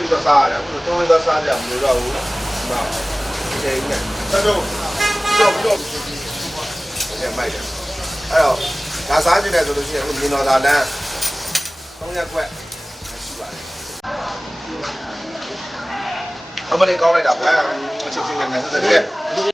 ပြီးတော့စားရတယ်အခုတော့တော့စားကြမလို့တော့ဘူးဒီမှာဒီနဲ့ဆက်တော့တော့တော့ဒီမိုက်တယ်အဲ့တော့ဒါစားကြည့်တယ်ဆိုလို့ရှိရင်အခုမြင်တော်သာလမ်း3ရက်ခွက်ရှိပါတယ်အမလေးကောင်းလိုက်တာဗျာအချင်းချင်းနဲ့ဆက်တယ်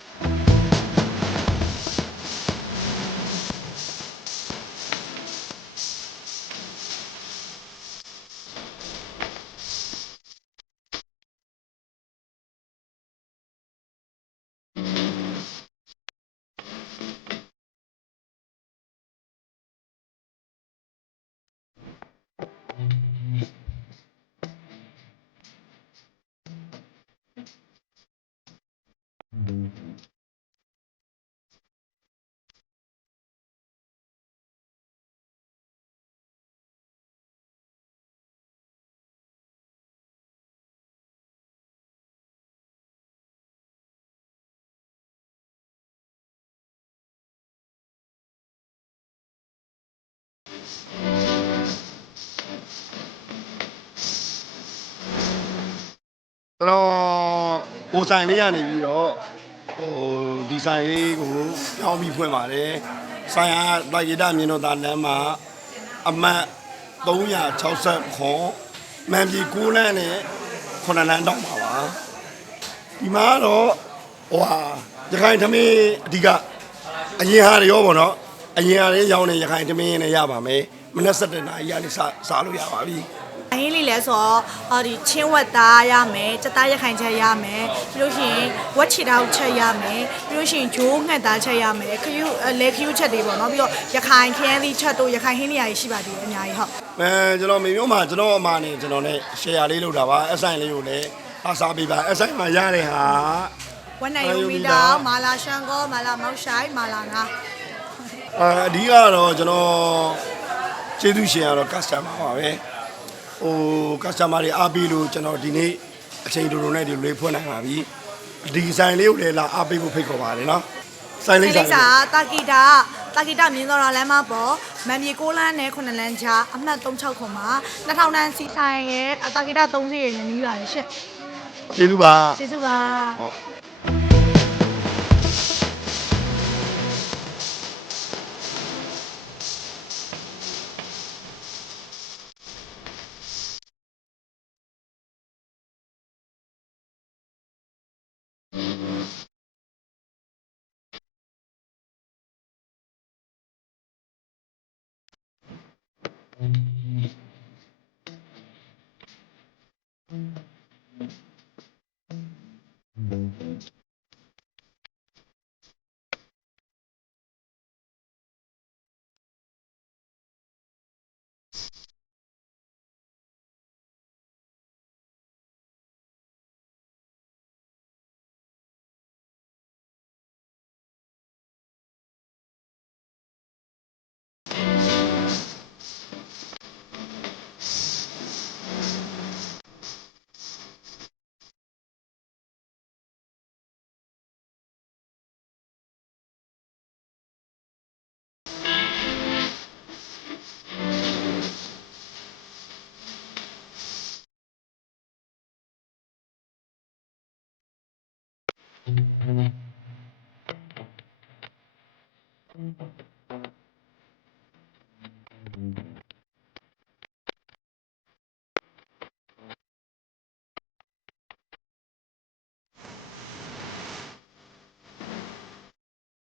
တော်ဟိုဆိုင်လေးရနေပြီးတော့ဟိုဒီဆိုင်လေးကိုပြောင်းပြီးဖွင့်ပါတယ်ဆိုင်ဟာတာရဒမြင်တော့တာလမ်းမှာအမတ်360ခွန်မန်ပြည်9လမ်းနဲ့9လမ်းတောက်ပါပါဒီမှာတော့ဟိုဟာရခိုင်သမင်းအဓိကအရင်ဟာတွေရောပေါ့နော်အရင်ဟာတွေရောင်းနေရခိုင်သမင်းနဲ့ရပါမယ်မနေ့7နာရီရနေစားစားလို့ရပါပြီ အဟင်းလေးလဲဆိုတော့ဟောဒီချင်းဝက်သားရမယ်စက်သားရခိုင်ချက်ရမယ်ပြီးလို့ရှိရင်ဝက်ချီတောက်ချက်ရမယ်ပြီးလို့ရှိရင်ဂျိုးငှက်သားချက်ရမယ်ခရုလဲခရုချက်တွေပေါ့နော်ပြီးတော့ရခိုင်ခရမ်းသီးချက်တို့ရခိုင်ဟင်းနေရာကြီးရှိပါသေးတယ်အများကြီးဟုတ်အဲကျွန်တော်မေမျိုးမှာကျွန်တော်အမနဲ့ကျွန်တော်နဲ့ share လေးလုပ်တာပါ SI လေးကိုလည်းအားစားပေးပါ SI မှာရတဲ့ဟာဝက်နိုင်ယူမီတာမာလာရှန်ကောမာလာမောက်ဆိုင်မာလာငါအာအဓိကတော့ကျွန်တော်ကျေးဇူးရှင်ကတော့ customer ပါပဲ ဟို customer တွေအားပေးလို့ကျွန်တော်ဒီနေ့အချိန်တူတူနဲ့ဒီလိုလေးဖွင့်နိုင်ပါပြီဒီဆိုင်လေးကိုလည်းလာအားပေးဖို့ဖိတ်ခေါ်ပါတယ်နော်ဆိုင်လေးလိဆိုင်စာတာကီတာတာကီတာမြင်းတော်လမ်းမပေါ်မန်ပြေ6လမ်းနဲ့9လမ်းကြားအမှတ်36ခွန်မှာ2000တန်းစီဆိုင်ရဲ့တာကီတာ30ရဲ့နီးပါတယ်ရှင့်ကျေးဇူးပါ ကျေးဇူးပါ ဟုတ် Mm-hmm.